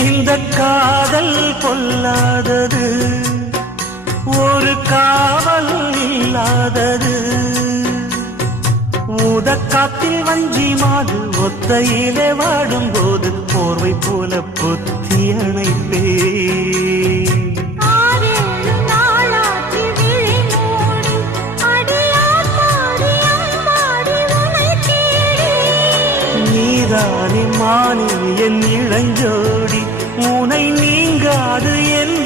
இந்த காதல் பொல்லாதது, ஒரு காவல் இல்லாதது. ஊதக்காத்தில் வஞ்சி மாது ஒத்தையிலே வாடும் போது போர்வை போல பொத்தி அணைப்பே. நீதானே மானி என் இளஞ்சோடி, உனை நீங்காது என்